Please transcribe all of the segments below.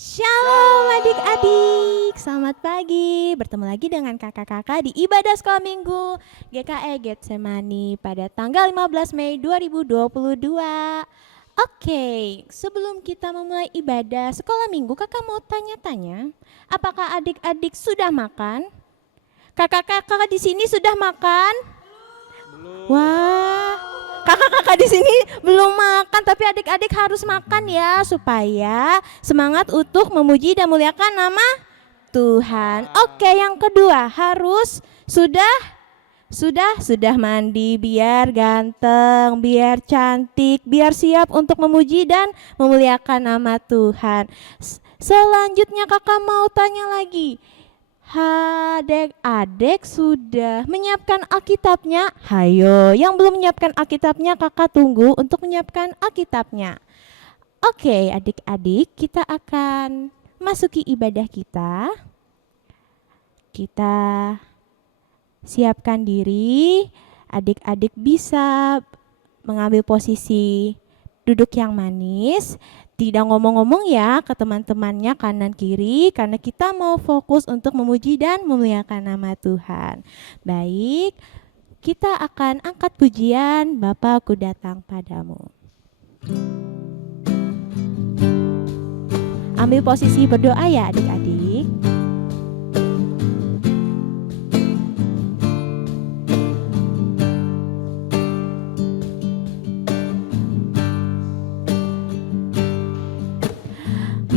Shalom adik-adik, selamat pagi. Bertemu lagi dengan kakak-kakak di ibadah sekolah minggu GKE Getsemani pada tanggal 15 Mei 2022. Oke, sebelum kita memulai ibadah sekolah minggu, kakak mau tanya-tanya, apakah adik-adik sudah makan? Kakak-kakak di sini sudah makan? Belum. Wah, kakak-kakak di sini belum makan, tapi adik-adik harus makan ya supaya semangat untuk memuji dan muliakan nama Tuhan. Oke, yang kedua harus sudah mandi biar ganteng, biar cantik, biar siap untuk memuji dan memuliakan nama Tuhan. Selanjutnya kakak mau tanya lagi. Adik-adik sudah menyiapkan Alkitabnya? Hayo, yang belum menyiapkan Alkitabnya kakak tunggu untuk menyiapkan Alkitabnya. Oke, adik-adik, kita akan masuki ibadah kita. Kita siapkan diri, adik-adik bisa mengambil posisi duduk yang manis. Tidak ngomong-ngomong ya ke teman-temannya kanan kiri karena kita mau fokus untuk memuji dan memuliakan nama Tuhan. Baik, kita akan angkat pujian Bapa Ku Datang Padamu. Ambil posisi berdoa ya adik-adik.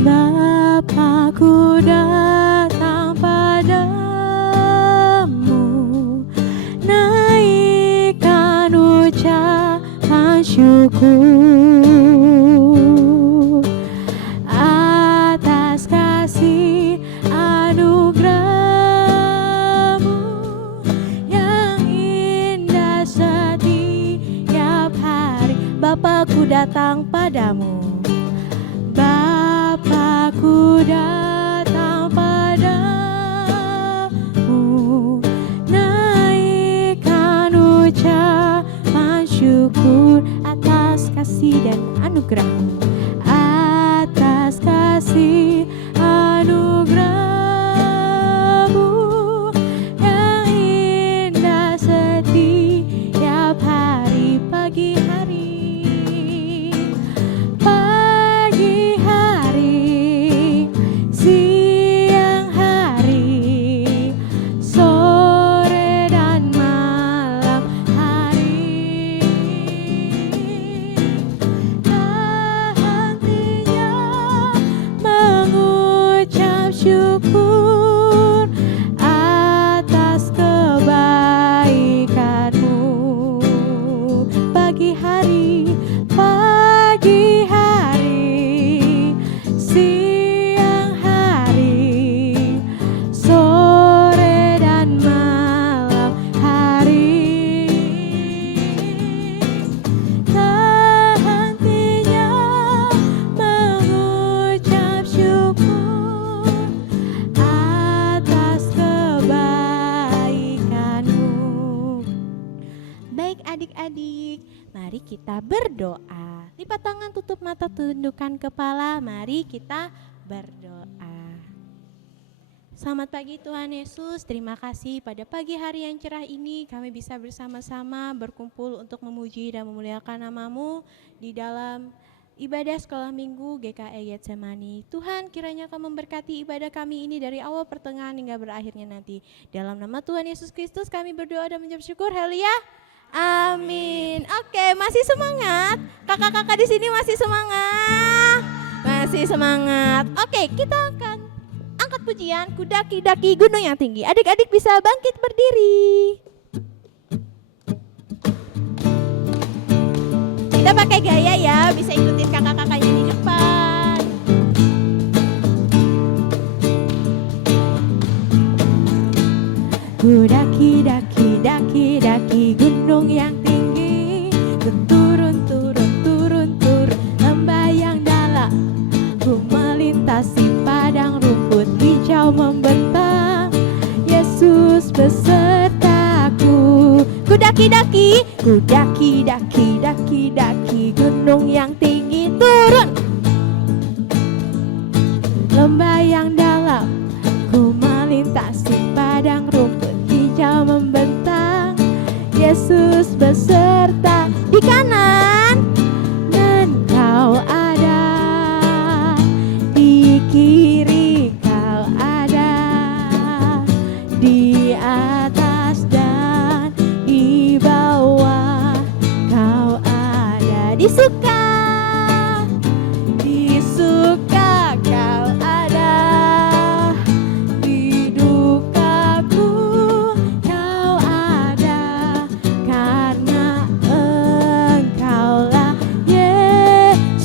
Bapa-Ku datang padamu, naikkan ucapan syukur atas kasih anugerah-Mu yang indah setiap hari. Bapa-Ku datang padamu, Bapa-Ku datang padamu, naikkan ucapan syukur atas kasih dan anugerah-Mu, atas kasih anugerah-Mu yang indah setiap hari. Pagi hari, siang hari, sore dan malam hari, tak hentinya mengucap syukur atas kebaikan-Mu. Pagi hari, siang hari, sore dan malam hari, tak hentinya mengucap syukur atas kebaikan-Mu. Baik adik-adik, mari kita berdoa. Lipat tangan, tutup mata, tundukkan kepala. Mari kita berdoa. Selamat pagi Tuhan Yesus, terima kasih pada pagi hari yang cerah ini kami bisa bersama-sama berkumpul untuk memuji dan memuliakan nama-Mu di dalam ibadah sekolah minggu GKE Getsemani. Tuhan, kiranya Kau memberkati ibadah kami ini dari awal pertengahan hingga berakhirnya nanti. Dalam nama Tuhan Yesus Kristus kami berdoa dan mengucap syukur. Haleluya. Amin. Oke, masih semangat? Kakak-kakak di sini masih semangat? Masih semangat. Oke, kita akan angkat pujian Ku daki-daki gunung yang tinggi. Adik-adik bisa bangkit berdiri. Kita pakai gaya ya, bisa ikutin kakak-kakaknya di depan. Ku daki-daki gunung yang tinggi, ku turun lembah yang dalam, ku melintasi padang rumput hijau membentang, Yesus besertaku. Ku daki-daki gunung yang tinggi, turun lembah yang dalam, ku melintasi padang rumput hijau membentang. Yesus beserta di kanan, dan kau ada di kiri, kau ada di atas dan di bawah, kau ada di suka, di suka kau ada, di dukaku kau ada, karena engkaulah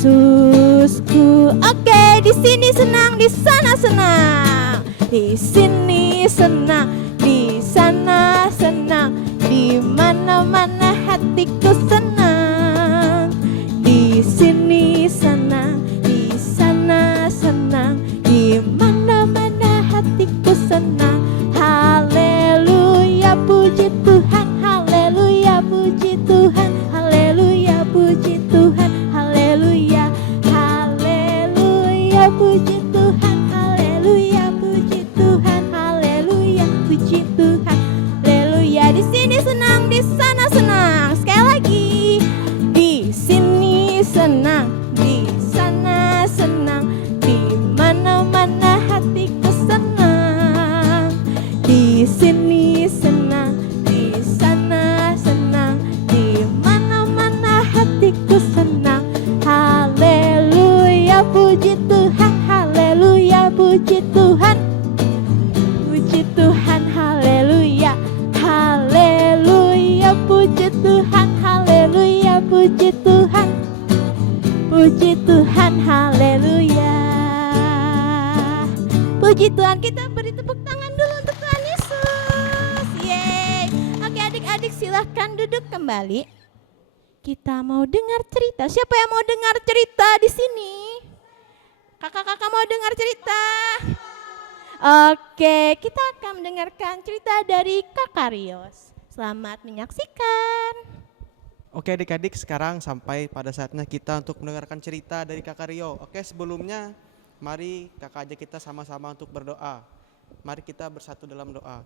Yesusku. Oke, di sini senang, di sana senang, di sini senang, di sana senang, di mana-mana hatiku senang. Di sini senang, di sana senang, di mana-mana hatiku senang. Haleluya, puji Tuhan, haleluya, puji Tuhan, haleluya, puji Tuhan, haleluya, haleluya, puji Tuhan, haleluya, puji Tuhan, haleluya, puji Tuhan, haleluya. Di sini senang, di sana senang. Sekali lagi, di sini senang, di sana senang, di mana-mana hatiku senang. Di sini senang, di sana senang, di mana-mana hatiku senang. Haleluya, puji Tuhan, haleluya, puji Tuhan, puji Tuhan, haleluya, haleluya, puji Tuhan, haleluya, puji Tuhan, puji Tuhan, haleluya. Puji Tuhan, kita beri tepuk tangan dulu untuk Tuhan Yesus. Yeay. Oke adik-adik, silahkan duduk kembali. Kita mau dengar cerita. Siapa yang mau dengar cerita di sini? Kakak-kakak mau dengar cerita? Oke, kita akan mendengarkan cerita dari Kakak Rios. Selamat menyaksikan. Oke adik-adik, sekarang sampai pada saatnya kita untuk mendengarkan cerita dari Kakak Rio. Oke, sebelumnya mari kakak ajak kita sama-sama untuk berdoa. Mari kita bersatu dalam doa.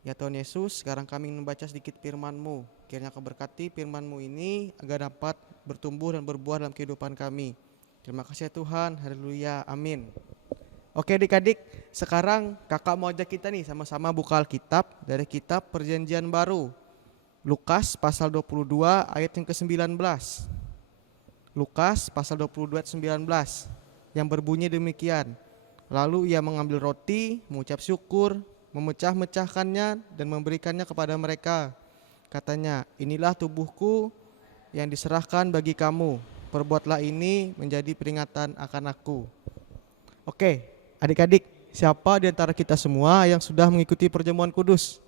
Ya Tuhan Yesus, sekarang kami membaca sedikit firman-Mu. Kiranya Kau berkati firman-Mu ini agar dapat bertumbuh dan berbuah dalam kehidupan kami. Terima kasih ya Tuhan, haleluya, amin. Oke adik-adik, sekarang kakak mau ajak kita nih sama-sama buka Alkitab dari kitab Perjanjian Baru. Lukas pasal 22 ayat yang ke-19. Lukas pasal 22 ayat 19 yang berbunyi demikian. Lalu ia mengambil roti, mengucap syukur, memecah-mecahkannya dan memberikannya kepada mereka. Katanya, inilah tubuhku yang diserahkan bagi kamu. Perbuatlah ini menjadi peringatan akan aku. Oke, adik-adik, siapa di antara kita semua yang sudah mengikuti perjamuan kudus?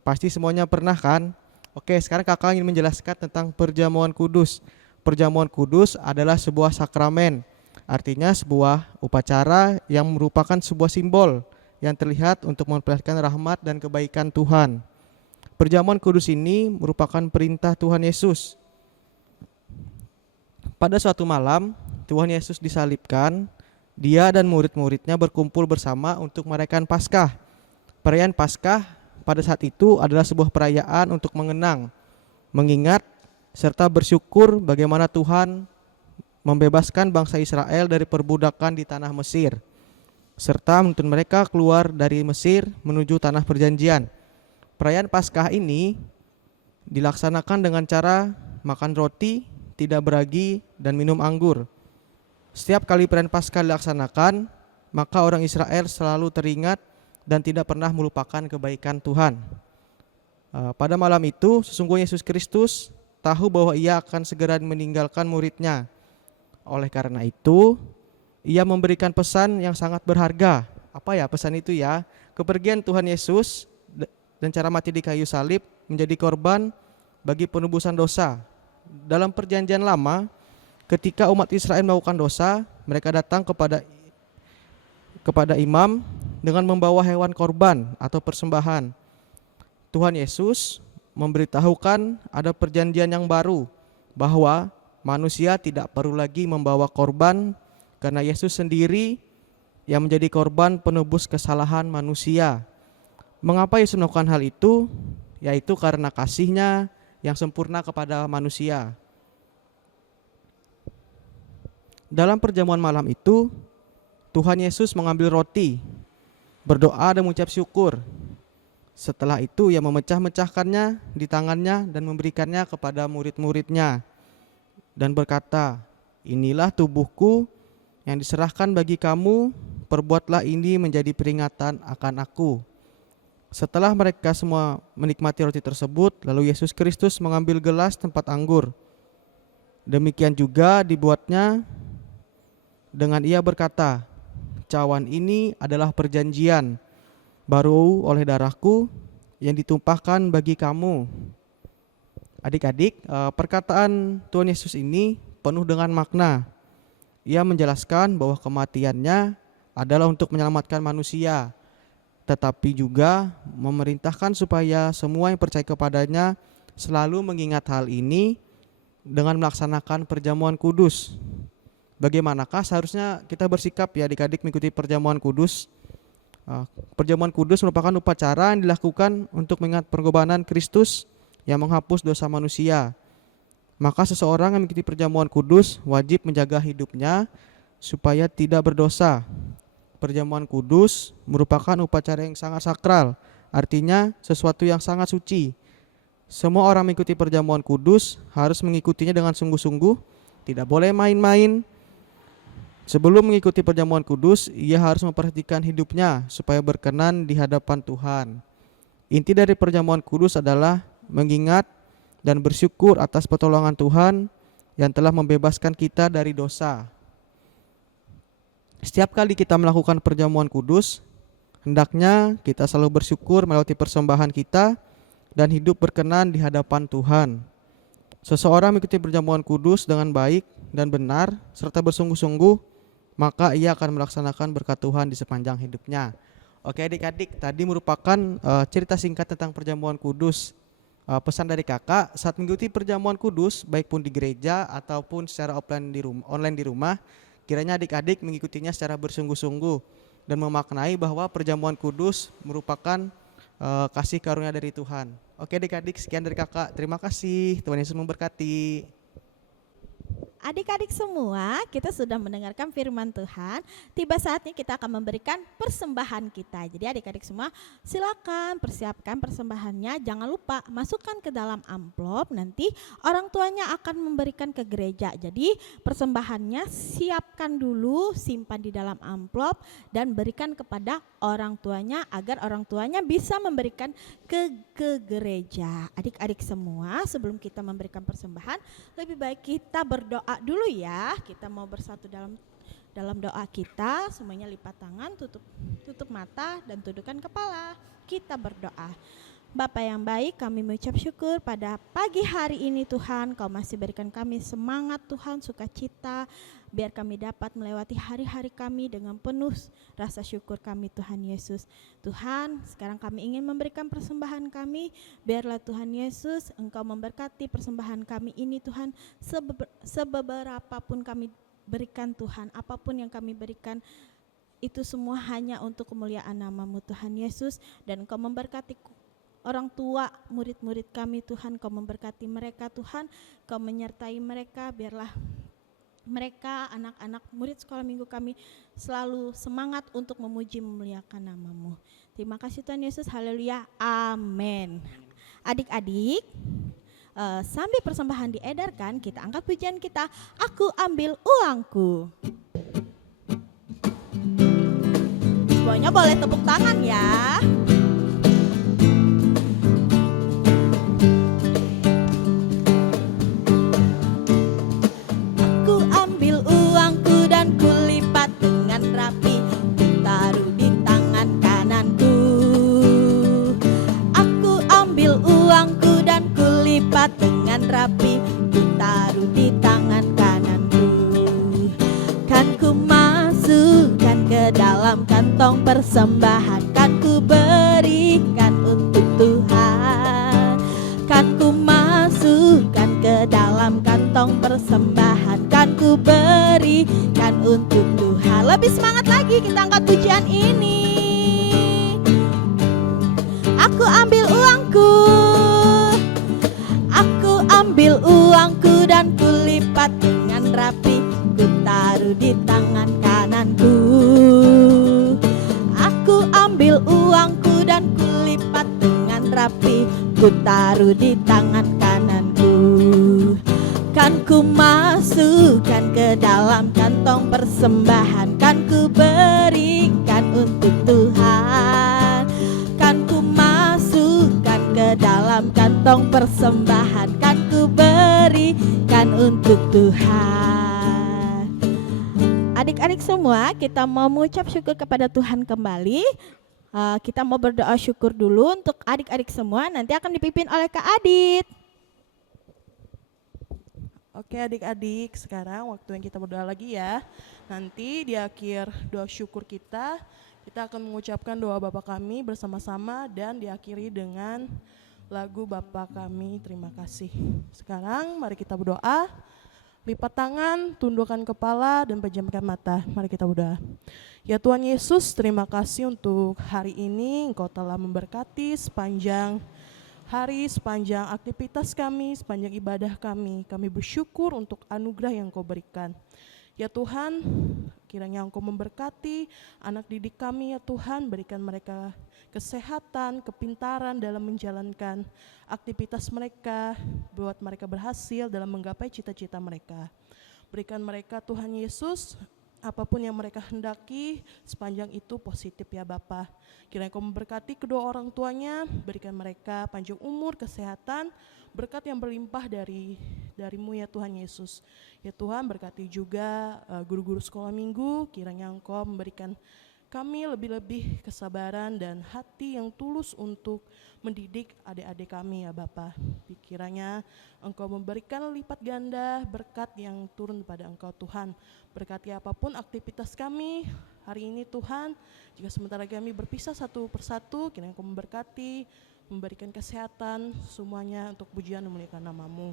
Pasti semuanya pernah kan? Oke, sekarang kakak ingin menjelaskan tentang perjamuan kudus. Perjamuan kudus adalah sebuah sakramen. Artinya sebuah upacara yang merupakan sebuah simbol yang terlihat untuk memperlihatkan rahmat dan kebaikan Tuhan. Perjamuan kudus ini merupakan perintah Tuhan Yesus. Pada suatu malam, Tuhan Yesus disalibkan. Dia dan murid-muridnya berkumpul bersama untuk merayakan Paskah. Perayaan Paskah pada saat itu adalah sebuah perayaan untuk mengenang, mengingat, serta bersyukur bagaimana Tuhan membebaskan bangsa Israel dari perbudakan di tanah Mesir, serta menuntun mereka keluar dari Mesir menuju tanah perjanjian. Perayaan Paskah ini dilaksanakan dengan cara makan roti, tidak beragi, dan minum anggur. Setiap kali perayaan Paskah dilaksanakan, maka orang Israel selalu teringat dan tidak pernah melupakan kebaikan Tuhan. Pada malam itu, sesungguhnya Yesus Kristus tahu bahwa ia akan segera meninggalkan muridnya. Oleh karena itu, ia memberikan pesan yang sangat berharga. Apa ya pesan itu ya? Kepergian Tuhan Yesus dan cara mati di kayu salib menjadi korban bagi penebusan dosa. Dalam perjanjian lama, ketika umat Israel melakukan dosa, mereka datang kepada imam dengan membawa hewan korban atau persembahan. Tuhan Yesus memberitahukan ada perjanjian yang baru, bahwa manusia tidak perlu lagi membawa korban karena Yesus sendiri yang menjadi korban penebus kesalahan manusia. Mengapa Yesus melakukan hal itu? Yaitu karena kasih-Nya yang sempurna kepada manusia. Dalam perjamuan malam itu, Tuhan Yesus mengambil roti, berdoa dan mengucap syukur. Setelah itu ia memecah-mecahkannya di tangannya dan memberikannya kepada murid-muridnya dan berkata, "Inilah tubuhku yang diserahkan bagi kamu, perbuatlah ini menjadi peringatan akan aku." Setelah mereka semua menikmati roti tersebut, lalu Yesus Kristus mengambil gelas tempat anggur. Demikian juga dibuatnya dengan ia berkata, "Cawan ini adalah perjanjian baru oleh darahku yang ditumpahkan bagi kamu." Adik-adik, perkataan Tuhan Yesus ini penuh dengan makna. Ia menjelaskan bahwa kematiannya adalah untuk menyelamatkan manusia, tetapi juga memerintahkan supaya semua yang percaya kepadanya selalu mengingat hal ini dengan melaksanakan perjamuan kudus. Bagaimanakah seharusnya kita bersikap ya adik-adik mengikuti perjamuan kudus? Perjamuan kudus merupakan upacara yang dilakukan untuk mengingat pengorbanan Kristus yang menghapus dosa manusia. Maka seseorang yang mengikuti perjamuan kudus wajib menjaga hidupnya supaya tidak berdosa. Perjamuan kudus merupakan upacara yang sangat sakral, artinya sesuatu yang sangat suci. Semua orang mengikuti perjamuan kudus harus mengikutinya dengan sungguh-sungguh, tidak boleh main-main. Sebelum mengikuti perjamuan kudus, ia harus memperhatikan hidupnya supaya berkenan di hadapan Tuhan. Inti dari perjamuan kudus adalah mengingat dan bersyukur atas pertolongan Tuhan yang telah membebaskan kita dari dosa. Setiap kali kita melakukan perjamuan kudus, hendaknya kita selalu bersyukur melewati persembahan kita dan hidup berkenan di hadapan Tuhan. Seseorang mengikuti perjamuan kudus dengan baik dan benar serta bersungguh-sungguh, maka ia akan melaksanakan berkat Tuhan di sepanjang hidupnya. Oke adik-adik, tadi merupakan cerita singkat tentang perjamuan kudus. Pesan dari kakak, saat mengikuti perjamuan kudus, baik pun di gereja ataupun secara online di rumah, kiranya adik-adik mengikutinya secara bersungguh-sungguh dan memaknai bahwa perjamuan kudus merupakan kasih karunia dari Tuhan. Oke adik-adik, sekian dari kakak. Terima kasih, Tuhan Yesus memberkati. Adik-adik semua, kita sudah mendengarkan firman Tuhan. Tiba saatnya kita akan memberikan persembahan kita. Jadi adik-adik semua silakan persiapkan persembahannya. Jangan lupa masukkan ke dalam amplop. Nanti orang tuanya akan memberikan ke gereja. Jadi persembahannya siapkan dulu, simpan di dalam amplop dan berikan kepada orang tuanya agar orang tuanya bisa memberikan ke gereja. Adik-adik semua, sebelum kita memberikan persembahan, lebih baik kita berdoa dulu ya. Kita mau bersatu dalam doa kita. Semuanya lipat tangan, tutup mata dan tundukkan kepala. Kita berdoa. Bapa yang baik, kami mengucap syukur pada pagi hari ini Tuhan, Kau masih berikan kami semangat Tuhan, sukacita, biar kami dapat melewati hari-hari kami dengan penuh rasa syukur kami Tuhan Yesus. Tuhan, sekarang kami ingin memberikan persembahan kami, biarlah Tuhan Yesus Engkau memberkati persembahan kami ini Tuhan, seberapapun kami berikan Tuhan, apapun yang kami berikan, itu semua hanya untuk kemuliaan nama-Mu Tuhan Yesus, dan Engkau memberkati orang tua, murid-murid kami Tuhan, Kau memberkati mereka Tuhan, Kau menyertai mereka, biarlah mereka, anak-anak murid sekolah minggu kami selalu semangat untuk memuji memuliakan nama-Mu. Terima kasih Tuhan Yesus, haleluya, amin. Adik-adik, sambil persembahan diedarkan, kita angkat pujian kita, Aku Ambil Uangku. Semuanya boleh tepuk tangan ya. Dengan rapi ku taruh di tangan kananku, kan ku masukkan ke dalam kantong persembahan, kan ku berikan untuk Tuhan, kan ku masukkan ke dalam kantong persembahan, kan ku berikan untuk Tuhan. Lebih semangat lagi kita angkat pujian ini. Aku ambil uangku, aku ambil uangku dan kulipat dengan rapi, ku taruh di tangan kananku. Aku ambil uangku dan kulipat dengan rapi, ku taruh di tangan kananku. Kan ku masukkan ke dalam kantong persembahan, kan ku berikan untuk Tuhan. Kan ku masukkan ke dalam kantong persembahan, kan ku berikan untuk Tuhan. Adik-adik semua, kita mau mengucap syukur kepada Tuhan kembali. Kita mau berdoa syukur dulu untuk adik-adik semua, nanti akan dipimpin oleh Kak Adit. Oke adik-adik, sekarang waktu yang kita berdoa lagi ya. Nanti di akhir doa syukur kita akan mengucapkan doa Bapa kami bersama-sama dan diakhiri dengan lagu Bapa kami terima kasih. Sekarang mari kita berdoa, lipat tangan, tundukkan kepala dan pejamkan mata. Mari kita berdoa. Ya Tuhan Yesus, terima kasih untuk hari ini Engkau telah memberkati sepanjang hari, sepanjang aktivitas kami, sepanjang ibadah kami bersyukur untuk anugerah yang Kau berikan. Ya Tuhan, kiranya Engkau memberkati anak didik kami ya Tuhan, berikan mereka kesehatan, kepintaran dalam menjalankan aktivitas mereka, buat mereka berhasil dalam menggapai cita-cita mereka. Berikan mereka Tuhan Yesus, apapun yang mereka hendaki, sepanjang itu positif ya Bapa. Kiranya Kau memberkati kedua orang tuanya, berikan mereka panjang umur, kesehatan, berkat yang berlimpah dari-Mu ya Tuhan Yesus. Ya Tuhan, berkati juga guru-guru sekolah minggu, kiranya Engkau memberikan kami lebih-lebih kesabaran dan hati yang tulus untuk mendidik adik-adik kami ya Bapa. Kiranya Engkau memberikan lipat ganda berkat yang turun pada Engkau Tuhan. Berkati apapun aktivitas kami hari ini Tuhan, jika sementara kami berpisah satu persatu, kiranya Engkau memberkati, memberikan kesehatan semuanya untuk pujian dan memuliakan nama-Mu.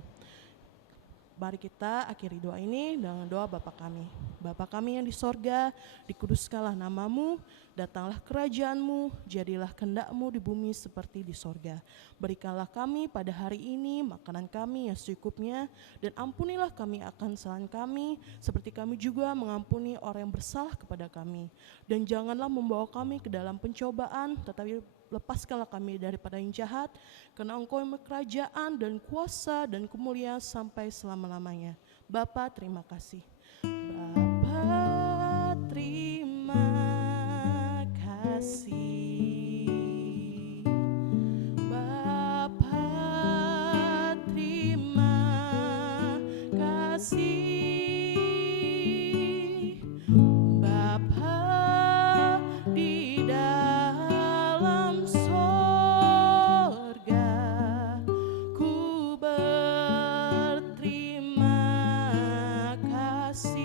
Mari kita akhiri doa ini dengan doa Bapa kami. Bapa kami yang di sorga, dikuduskanlah nama-Mu, datanglah kerajaan-Mu, jadilah kehendak-Mu di bumi seperti di sorga. Berikanlah kami pada hari ini makanan kami yang secukupnya, dan ampunilah kami akan kesalahan kami, seperti kami juga mengampuni orang yang bersalah kepada kami. Dan janganlah membawa kami ke dalam pencobaan, tetapi lepaskanlah kami daripada yang jahat, karena Engkau yang kerajaan dan kuasa dan kemuliaan sampai selama-lamanya. Bapa terima kasih. Bapa terima kasih. Bapa terima kasih. Bapa di dalam sorga, ku berterima kasih.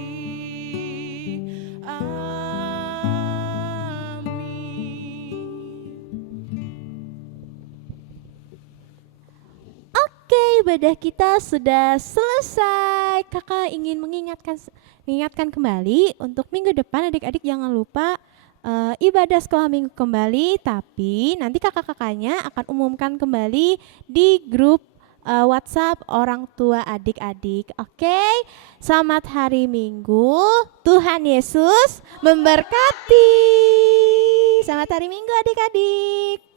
Oke, ibadah kita sudah selesai. Kakak ingin mengingatkan kembali untuk minggu depan adik-adik jangan lupa ibadah sekolah minggu kembali, tapi nanti kakak-kakaknya akan umumkan kembali di grup WhatsApp orang tua adik-adik. Oke, selamat hari Minggu. Tuhan Yesus memberkati. Selamat hari Minggu adik-adik.